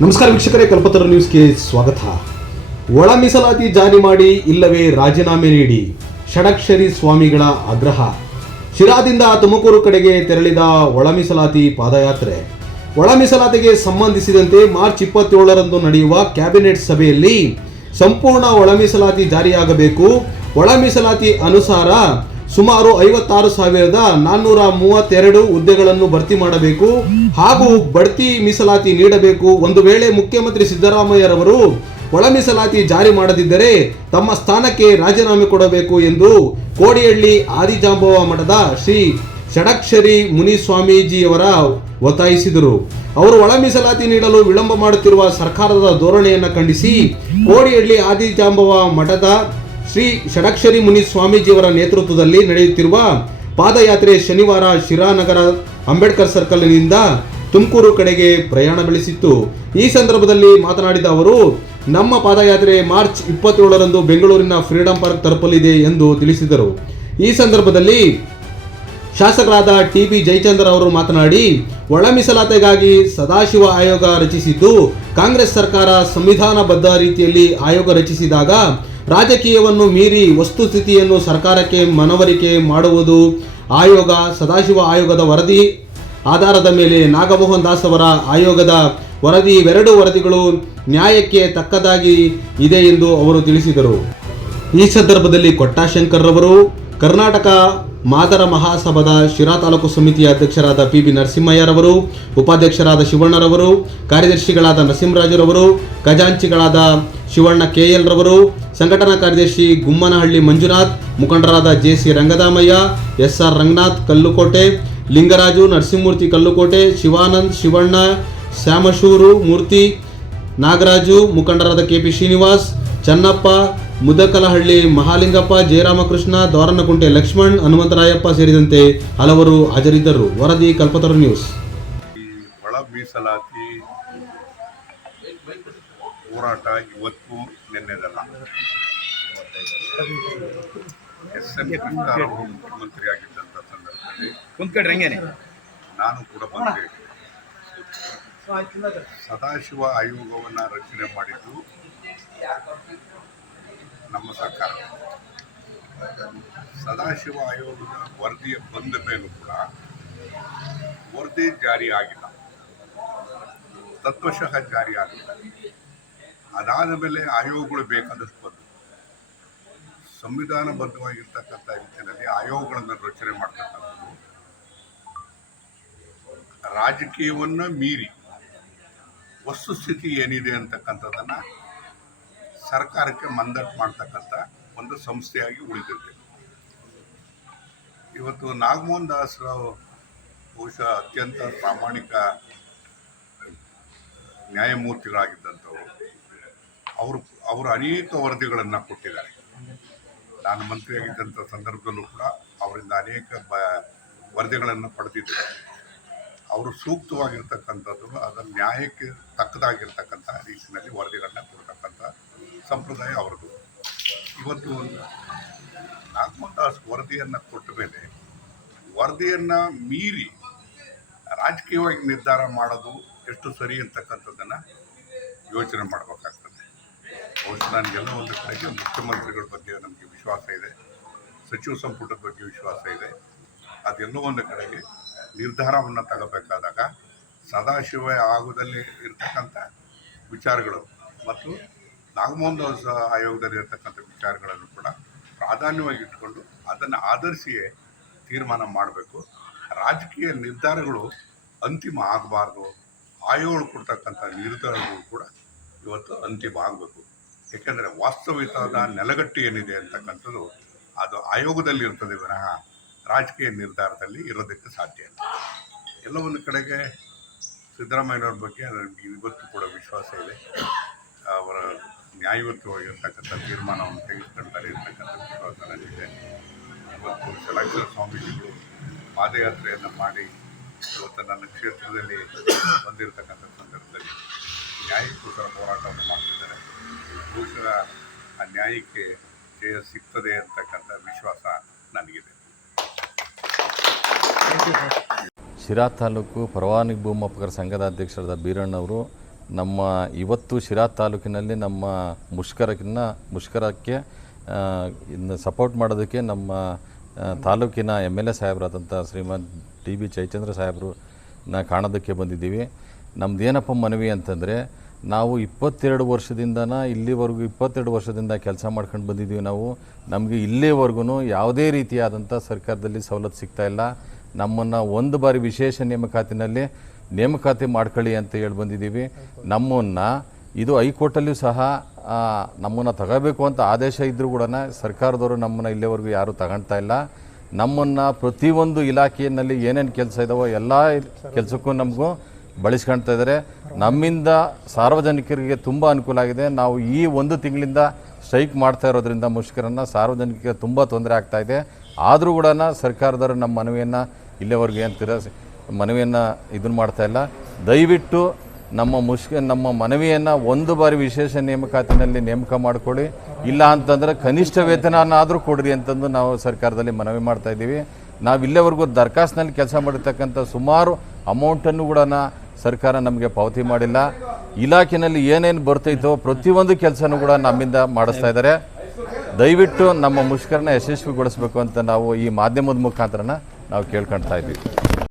ನಮಸ್ಕಾರ ವೀಕ್ಷಕರೇ, ಕಲ್ಪತರು ನ್ಯೂಸ್ಗೆ ಸ್ವಾಗತ. ಒಳ ಮೀಸಲಾತಿ ಜಾರಿ ಮಾಡಿ ಇಲ್ಲವೇ ರಾಜೀನಾಮೆ ನೀಡಿ ಷಡಕ್ಷರಿ ಸ್ವಾಮಿಗಳ ಆಗ್ರಹ. ಶಿರಾದಿಂದ ತುಮಕೂರು ಕಡೆಗೆ ತೆರಳಿದ ಒಳ ಮೀಸಲಾತಿ ಪಾದಯಾತ್ರೆ. ಒಳ ಮೀಸಲಾತಿಗೆ ಸಂಬಂಧಿಸಿದಂತೆ ಮಾರ್ಚ್ 27ರಂದು ನಡೆಯುವ ಕ್ಯಾಬಿನೆಟ್ ಸಭೆಯಲ್ಲಿ ಸಂಪೂರ್ಣ ಒಳ ಮೀಸಲಾತಿ ಜಾರಿಯಾಗಬೇಕು. ಒಳ ಮೀಸಲಾತಿ ಅನುಸಾರ ಸುಮಾರು 56,432 ಹುದ್ದೆಗಳನ್ನು ಭರ್ತಿ ಮಾಡಬೇಕು ಹಾಗೂ ಬಡ್ತಿ ಮೀಸಲಾತಿ ನೀಡಬೇಕು. ಒಂದು ವೇಳೆ ಮುಖ್ಯಮಂತ್ರಿ ಸಿದ್ದರಾಮಯ್ಯರವರು ಒಳ ಮೀಸಲಾತಿ ಜಾರಿ ಮಾಡದಿದ್ದರೆ ತಮ್ಮ ಸ್ಥಾನಕ್ಕೆ ರಾಜೀನಾಮೆ ಕೊಡಬೇಕು ಎಂದು ಕೋಡಿಹಳ್ಳಿ ಆದಿಜಾಂಬವ ಮಠದ ಶ್ರೀ ಷಡಕ್ಷರಿ ಮುನಿಸ್ವಾಮೀಜಿಯವರ ಒತ್ತಾಯಿಸಿದರು. ಅವರು ಒಳ ಮೀಸಲಾತಿ ನೀಡಲು ವಿಳಂಬ ಮಾಡುತ್ತಿರುವ ಸರ್ಕಾರದ ಧೋರಣೆಯನ್ನು ಖಂಡಿಸಿ ಕೋಡಿಹಳ್ಳಿ ಆದಿಜಾಂಬವ ಮಠದ ಶ್ರೀ ಷಡಕ್ಷರಿ ಮುನಿ ಸ್ವಾಮೀಜಿಯವರ ನೇತೃತ್ವದಲ್ಲಿ ನಡೆಯುತ್ತಿರುವ ಪಾದಯಾತ್ರೆ ಶನಿವಾರ ಶಿರಾನಗರ ಅಂಬೇಡ್ಕರ್ ಸರ್ಕಲ್ನಿಂದ ತುಮಕೂರು ಕಡೆಗೆ ಪ್ರಯಾಣ ಬೆಳೆಸಿತ್ತು. ಈ ಸಂದರ್ಭದಲ್ಲಿ ಮಾತನಾಡಿದ ಅವರು, ನಮ್ಮ ಪಾದಯಾತ್ರೆ ಮಾರ್ಚ್ 27ರಂದು ಬೆಂಗಳೂರಿನ ಫ್ರೀಡಂ ಪಾರ್ಕ್ ತಲುಪಲಿದೆ ಎಂದು ತಿಳಿಸಿದರು. ಈ ಸಂದರ್ಭದಲ್ಲಿ ಶಾಸಕರಾದ ಟಿ.ಬಿ. ಜಯಚಂದ್ರ ಅವರು ಮಾತನಾಡಿ, ಒಳ ಮೀಸಲಾತಿಗಾಗಿ ಸದಾಶಿವ ಆಯೋಗ ರಚಿಸಿದ್ದು ಕಾಂಗ್ರೆಸ್ ಸರ್ಕಾರ ಸಂವಿಧಾನಬದ್ಧ ರೀತಿಯಲ್ಲಿ ಆಯೋಗ ರಚಿಸಿದಾಗ ರಾಜಕೀಯವನ್ನು ಮೀರಿ ವಸ್ತುಸ್ಥಿತಿಯನ್ನು ಸರ್ಕಾರಕ್ಕೆ ಮನವರಿಕೆ ಮಾಡುವುದು ಆಯೋಗ. ಸದಾಶಿವ ಆಯೋಗದ ವರದಿ ಆಧಾರದ ಮೇಲೆ ನಾಗಮೋಹನ್ ದಾಸ್ ಅವರ ಆಯೋಗದ ವರದಿ, ಇವೆರಡು ವರದಿಗಳು ನ್ಯಾಯಕ್ಕೆ ತಕ್ಕದಾಗಿ ಇದೆ ಎಂದು ಅವರು ತಿಳಿಸಿದರು. ಈ ಸಂದರ್ಭದಲ್ಲಿ ಕೊಟ್ಟಾಶಂಕರ್ ರವರು, ಕರ್ನಾಟಕ ಮಾದರ ಮಹಾಸಭಾದ ಶಿರಾ ತಾಲೂಕು ಸಮಿತಿಯ ಅಧ್ಯಕ್ಷರಾದ ಪಿ.ಬಿ. ನರಸಿಂಹಯ್ಯರವರು, ಉಪಾಧ್ಯಕ್ಷರಾದ ಶಿವಣ್ಣರವರು, ಕಾರ್ಯದರ್ಶಿಗಳಾದ ನರಸಿಂಹರಾಜರವರು, ಖಜಾಂಚಿಗಳಾದ ಶಿವಣ್ಣ ಕೆ.ಎಲ್. ರವರು, ಸಂಘಟನಾ ಕಾರ್ಯದರ್ಶಿ ಗುಮ್ಮನಹಳ್ಳಿ ಮಂಜುನಾಥ್, ಮುಖಂಡರಾದ ಜೆ.ಸಿ. ರಂಗದಾಮಯ್ಯ, ಎಸ್.ಆರ್. ರಂಗನಾಥ್ ಕಲ್ಲುಕೋಟೆ, ಲಿಂಗರಾಜು, ನರಸಿಂಹಮೂರ್ತಿ ಕಲ್ಲುಕೋಟೆ, ಶಿವಾನಂದ್, ಶಿವಣ್ಣ, ಶ್ಯಾಮಶೂರು ಮೂರ್ತಿ, ನಾಗರಾಜು, ಮುಖಂಡರಾದ ಕೆ.ಪಿ. ಶ್ರೀನಿವಾಸ್, ಚನ್ನಪ್ಪ, ಮುದಕಲಹಳ್ಳಿ ಮಹಾಲಿಂಗಪ್ಪ, ಜಯರಾಮಕೃಷ್ಣ, ದ್ವಾರನಕುಂಟೆ ಲಕ್ಷ್ಮಣ್, ಹನುಮಂತರಾಯಪ್ಪ ಸೇರಿದಂತೆ ಹಲವರು ಹಾಜರಿದ್ದರು. ವರದಿ ಕಲ್ಪತರು ನ್ಯೂಸ್. ಒಳ ಮೀಸಲಾತಿ ಹೋರಾಟ ಇವತ್ತು ನಿನ್ನೆದಲ್ಲ. ಎಸ್.ಎಂ. ಕೃಷ್ಣರವರು ಮುಖ್ಯಮಂತ್ರಿ ಆಗಿದ್ದಂಥ ಸಂದರ್ಭದಲ್ಲಿ ನಾನು ಕೂಡ ಬಂದೆ. ಸದಾಶಿವ ಆಯೋಗವನ್ನು ರಚನೆ ಮಾಡಿದ್ದು ನಮ್ಮ ಸರ್ಕಾರ. ಸದಾಶಿವ ಆಯೋಗದ ವರದಿ ಬಂದ ಮೇಲೂ ಕೂಡ ವರದಿ ಜಾರಿ ಆಗಿಲ್ಲ, ತತ್ವಶಃ ಜಾರಿ ಆಗಿಲ್ಲ. ಅದಾದ ಮೇಲೆ ಆಯೋಗಗಳು ಬೇಕಾದಷ್ಟು ಬಂದು ಸಂವಿಧಾನಬದ್ಧವಾಗಿರ್ತಕ್ಕಂಥ ರೀತಿಯಲ್ಲಿ ಆಯೋಗಗಳನ್ನು ರಚನೆ ಮಾಡ್ತಕ್ಕಂಥದ್ದು ರಾಜಕೀಯವನ್ನು ಮೀರಿ ವಸ್ತುಸ್ಥಿತಿ ಏನಿದೆ ಅಂತಕ್ಕಂಥದ್ದನ್ನು ಸರ್ಕಾರಕ್ಕೆ ಮಂದಟ್ಟು ಮಾಡ್ತಕ್ಕಂಥ ಒಂದು ಸಂಸ್ಥೆಯಾಗಿ ಉಳಿದಿದೆ. ಇವತ್ತು ನಾಗಮೋಹನ್ ದಾಸ್ ಬಹುಶಃ ಅತ್ಯಂತ ಪ್ರಾಮಾಣಿಕ ನ್ಯಾಯಮೂರ್ತಿಗಳಾಗಿದ್ದಂಥವರು. ಅವರು ಅನೇಕ ವರದಿಗಳನ್ನು ಕೊಟ್ಟಿದ್ದಾರೆ. ನಾನು ಮಂತ್ರಿಯಾಗಿದ್ದಂಥ ಸಂದರ್ಭದಲ್ಲೂ ಕೂಡ ಅವರಿಂದ ಅನೇಕ ವರದಿಗಳನ್ನು ಪಡೆದಿದ್ದಾರೆ. ಅವರು ಸೂಕ್ತವಾಗಿರ್ತಕ್ಕಂಥದ್ದು, ಅದರ ನ್ಯಾಯಕ್ಕೆ ತಕ್ಕದಾಗಿರ್ತಕ್ಕಂಥ ರೀತಿಯಲ್ಲಿ ವರದಿಗಳನ್ನ ಕೊಡ್ತಕ್ಕಂಥ ಸಂಪ್ರದಾಯ ಅವರದು. ಇವತ್ತು ನಾಗಮೋಹನ್ ದಾಸ್ ವರದಿಯನ್ನು ಕೊಟ್ಟ ಮೇಲೆ ವರದಿಯನ್ನು ಮೀರಿ ರಾಜಕೀಯವಾಗಿ ನಿರ್ಧಾರ ಮಾಡೋದು ಎಷ್ಟು ಸರಿ ಅಂತಕ್ಕಂಥದ್ದನ್ನು ಯೋಚನೆ ಮಾಡಬೇಕಾಗ್ತದೆ. ಬಹುಶಃ ನನಗೆಲ್ಲ ಒಂದು ಕಡೆಗೆ ಮುಖ್ಯಮಂತ್ರಿಗಳ ಬಗ್ಗೆ ನಮಗೆ ವಿಶ್ವಾಸ ಇದೆ, ಸಚಿವ ಸಂಪುಟದ ಬಗ್ಗೆ ವಿಶ್ವಾಸ ಇದೆ. ಅದೆಲ್ಲೋ ಒಂದು ಕಡೆಗೆ ನಿರ್ಧಾರವನ್ನು ತಗೋಬೇಕಾದಾಗ ಸದಾಶಿವ ಆಯೋಗದಲ್ಲಿ ಇರ್ತಕ್ಕಂಥ ವಿಚಾರಗಳು ಮತ್ತು ನಾಗಮೋಹನ್ ದಾಸ್ ಆಯೋಗದಲ್ಲಿ ಇರ್ತಕ್ಕಂಥ ವಿಚಾರಗಳನ್ನು ಕೂಡ ಪ್ರಾಧಾನ್ಯವಾಗಿ ಇಟ್ಕೊಂಡು ಅದನ್ನು ಆಧರಿಸಿಯೇ ತೀರ್ಮಾನ ಮಾಡಬೇಕು. ರಾಜಕೀಯ ನಿರ್ಧಾರಗಳು ಅಂತಿಮ ಆಗಬಾರ್ದು. ಆಯೋಗಗಳು ಕೊಡ್ತಕ್ಕಂಥ ನಿರ್ಧಾರಗಳು ಕೂಡ ಇವತ್ತು ಅಂತಿಮ ಆಗಬೇಕು. ಏಕೆಂದರೆ ವಾಸ್ತವಿಕವಾದ ನೆಲಗಟ್ಟು ಏನಿದೆ ಅಂತಕ್ಕಂಥದ್ದು ಅದು ಆಯೋಗದಲ್ಲಿ ಇರ್ತದೆ ವಿನಃ ರಾಜಕೀಯ ನಿರ್ಧಾರದಲ್ಲಿ ಇರೋದಕ್ಕೆ ಸಾಧ್ಯ ಇಲ್ಲ. ಎಲ್ಲ ಒಂದು ಕಡೆಗೆ ಸಿದ್ದರಾಮಯ್ಯನವ್ರ ಬಗ್ಗೆ ನನಗೆ ಇವತ್ತು ಕೂಡ ವಿಶ್ವಾಸ ಇದೆ. ಅವರ ನ್ಯಾಯಯುತವಾಗಿರ್ತಕ್ಕಂಥ ತೀರ್ಮಾನವನ್ನು ತೆಗೆದುಕೊಳ್ತಾರೆ ಇರ್ತಕ್ಕಂಥ ವಿಶ್ವಾಸ ನನಗಿದೆ. ಇವತ್ತು ಷಡಕ್ಷರ ಸ್ವಾಮೀಜಿಗಳು ಪಾದಯಾತ್ರೆಯನ್ನು ಮಾಡಿ ಇವತ್ತು ನನ್ನ ಕ್ಷೇತ್ರದಲ್ಲಿ ಬಂದಿರತಕ್ಕಂಥ ಸಂದರ್ಭದಲ್ಲಿ ನ್ಯಾಯಕ್ಕೋಸ್ಕರ ಹೋರಾಟವನ್ನು ಮಾಡ್ತಿದ್ದಾರೆ. ಬಹುಶಃ ಆ ನ್ಯಾಯಕ್ಕೆ ಜಯ ಸಿಗ್ತದೆ ಅಂತಕ್ಕಂಥ ವಿಶ್ವಾಸ ನನಗಿದೆ. ಶಿರಾ ತಾಲೂಕು ಪರವಾನಗಿ ಭೂಮಾಪಕರ ಸಂಘದ ಅಧ್ಯಕ್ಷರಾದ ಬೀರಣ್ಣವರು ನಮ್ಮ ಇವತ್ತು ಶಿರಾ ತಾಲೂಕಿನಲ್ಲಿ ನಮ್ಮ ಮುಷ್ಕರಕ್ಕೆ ಇನ್ನು ಸಪೋರ್ಟ್ ಮಾಡೋದಕ್ಕೆ ನಮ್ಮ ತಾಲೂಕಿನ MLA ಸಾಹೇಬರಾದಂಥ ಶ್ರೀಮಾನ್ TB ಜಯಚಂದ್ರ ಸಾಹೇಬ್ರನ್ನ ಕಾಣೋದಕ್ಕೆ ಬಂದಿದ್ದೀವಿ. ನಮ್ಮದೇನಪ್ಪ ಮನವಿ ಅಂತಂದರೆ, ನಾವು 22 ವರ್ಷದಿಂದನ ಇಲ್ಲಿವರೆಗೂ 22 ವರ್ಷದಿಂದ ಕೆಲಸ ಮಾಡ್ಕೊಂಡು ಬಂದಿದ್ದೀವಿ. ನಮಗೆ ಇಲ್ಲಿವರೆಗೂ ಯಾವುದೇ ರೀತಿಯಾದಂಥ ಸರ್ಕಾರದಲ್ಲಿ ಸವಲತ್ತು ಸಿಗ್ತಾಯಿಲ್ಲ. ನಮ್ಮನ್ನು ಒಂದು ಬಾರಿ ವಿಶೇಷ ನೇಮಕಾತಿ ಮಾಡ್ಕೊಳ್ಳಿ ಅಂತ ಹೇಳಿ ಬಂದಿದ್ದೀವಿ. ನಮ್ಮನ್ನು ಇದು ಹೈಕೋರ್ಟಲ್ಲಿಯೂ ಸಹ ನಮ್ಮನ್ನು ತಗೋಬೇಕು ಅಂತ ಆದೇಶ ಇದ್ದರೂ ಕೂಡ ಸರ್ಕಾರದವರು ನಮ್ಮನ್ನು ಇಲ್ಲಿವರೆಗೂ ಯಾರೂ ತಗೊಳ್ತಾ ಇಲ್ಲ. ನಮ್ಮನ್ನು ಪ್ರತಿಯೊಂದು ಇಲಾಖೆಯಲ್ಲಿ ಏನೇನು ಕೆಲಸ ಇದ್ದಾವೋ ಎಲ್ಲ ಕೆಲಸಕ್ಕೂ ನಮಗೂ ಬಳಸ್ಕೊಳ್ತಾ ಇದ್ದಾರೆ. ನಮ್ಮಿಂದ ಸಾರ್ವಜನಿಕರಿಗೆ ತುಂಬ ಅನುಕೂಲ ಆಗಿದೆ. ನಾವು ಈ 1 ತಿಂಗಳಿಂದ ಸ್ಟ್ರೈಕ್ ಮಾಡ್ತಾ ಇರೋದ್ರಿಂದ ಮುಷ್ಕರನ್ನು ಸಾರ್ವಜನಿಕರಿಗೆ ತುಂಬ ತೊಂದರೆ ಆಗ್ತಾ ಇದೆ. ಆದರೂ ಕೂಡ ಸರ್ಕಾರದವರು ನಮ್ಮ ಮನವಿಯನ್ನು ಇಲ್ಲಿವರೆಗೂ ಅಂತೀರ ಮನವಿಯನ್ನು ಇದನ್ನು ಮಾಡ್ತಾಯಿಲ್ಲ. ದಯವಿಟ್ಟು ನಮ್ಮ ಮನವಿಯನ್ನು ಒಂದು ಬಾರಿ ವಿಶೇಷ ನೇಮಕಾತಿನಲ್ಲಿ ನೇಮಕ ಮಾಡಿಕೊಡಿ, ಇಲ್ಲ ಅಂತಂದರೆ ಕನಿಷ್ಠ ವೇತನನಾದರೂ ಕೊಡ್ರಿ ಅಂತಂದು ನಾವು ಸರ್ಕಾರದಲ್ಲಿ ಮನವಿ ಮಾಡ್ತಾ ಇದ್ದೀವಿ. ನಾವು ಇಲ್ಲಿವರೆಗೂ ದರ್ಖಾಸ್ತಿನಲ್ಲಿ ಕೆಲಸ ಮಾಡಿರ್ತಕ್ಕಂಥ ಸುಮಾರು ಅಮೌಂಟನ್ನು ಕೂಡ ಸರ್ಕಾರ ನಮಗೆ ಪಾವತಿ ಮಾಡಿಲ್ಲ. ಇಲಾಖೆಯಲ್ಲಿ ಏನೇನು ಬರ್ತೈತೋ ಪ್ರತಿಯೊಂದು ಕೆಲಸನೂ ಕೂಡ ನಮ್ಮಿಂದ ಮಾಡಿಸ್ತಾ ಇದ್ದಾರೆ. ದಯವಿಟ್ಟು ನಮ್ಮ ಮುಷ್ಕರನ ಯಶಸ್ವಿಗೊಳಿಸಬೇಕು ಅಂತ ನಾವು ಈ ಮಾಧ್ಯಮದ ಮುಖಾಂತರ ನಾವು ಕೇಳ್ಕೊಳ್ತಾ ಇದ್ದೀವಿ.